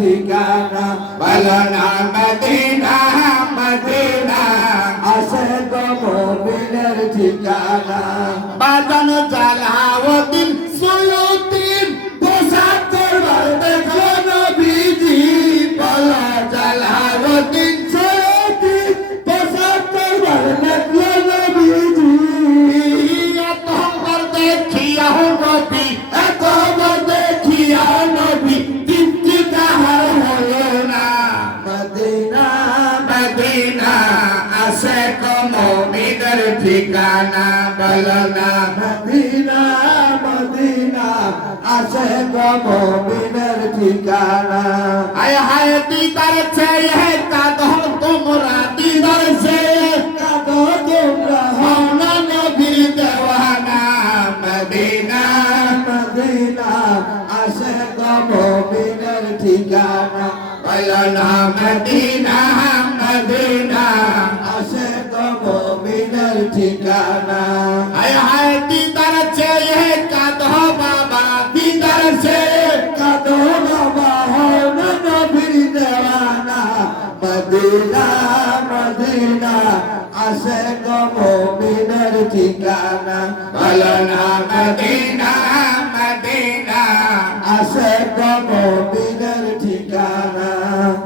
ঠিকানা বলো না মদিনা মদিনা আসে ঠিকানা বাজান জালাউদ্দিন কমবিদের ঠিকানা বলো না। মদিনা মদিনা আসে কবরের ঠিকানা। আয় হায় দিদার চেয়ে কাঁদো তোমরা দিদার চেয়ে কাদো তোমরা। হও না নবীর দেওয়ানা মদিনা। মদিনা আসে কবরের ঠিকানা। বলো না মদিনা মদিনা। মদিনা মদিনা আসে কবরের ঠিকানা। বলো না মদিনা মদিনা। আসে কবরের ঠিকানা।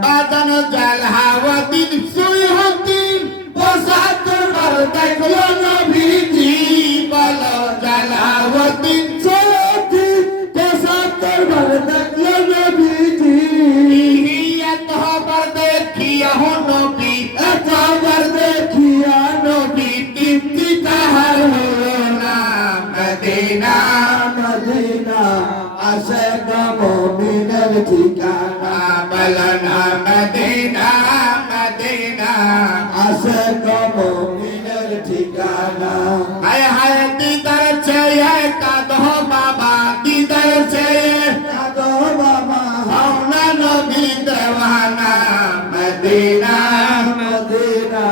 বাদন জালহাওয়াদিন সুইহদ্দিন পঁচাত্তর বার দেখল নবীজি। বলো জালহাওয়াদিন সত্যি আসে কবরের ঠিকানা বলো না মদিনা মদিনা আসে কবরের ঠিকানা হায় হায় দিদার চেয়ে কাঁদো বাবা দিদার চেয়ে কাদো বাবা হাওনা নবী দেওয়ানা মদিনা মদিনা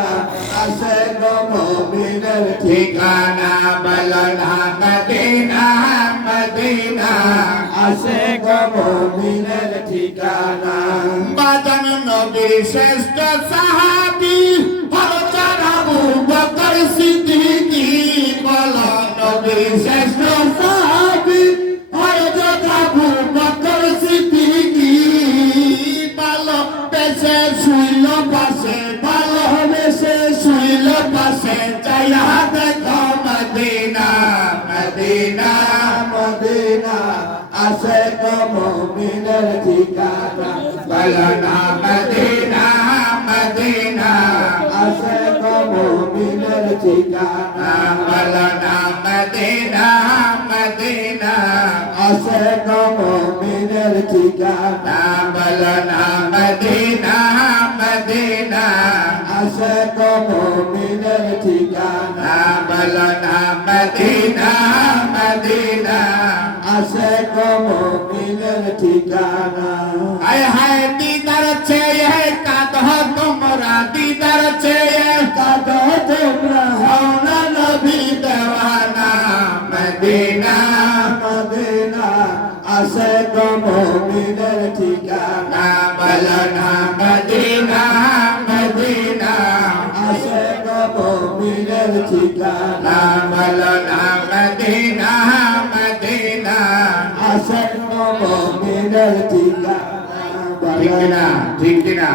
আসে কবরের ঠিকানা বলনা মদিনা মদিনা আসে কবরের ঠিকানা। বাজান নবীর শ্রেষ্ঠ সাহাবি হরচার আবু বকর সিদ্দিকী। বল নবীর শ্রেষ্ঠ আসে কবরের ঠিকানা বলনা মদিনা মদিনা আসে কবরের ঠিকানা বলনা মদিনা মদিনা আসে কবরের ঠিকানা বলনা মদিনা আসে কবরের ঠিকানা বলনা মদিনা মদিনা আসে কবরের ঠিকানা হায় হায় দিদার চেয়ে কাঁদহ তোমরা দিদার চেয়ে কাদো তোমরা হওনা নবী দেওয়ানা মদিনা মদিনা আসে কবরের ঠিকানা বলনা ঠিকানা বলনা মদিনা মদিনা আসে কবরের ঠিকানা ঠিক কিনা ঠিক কিনা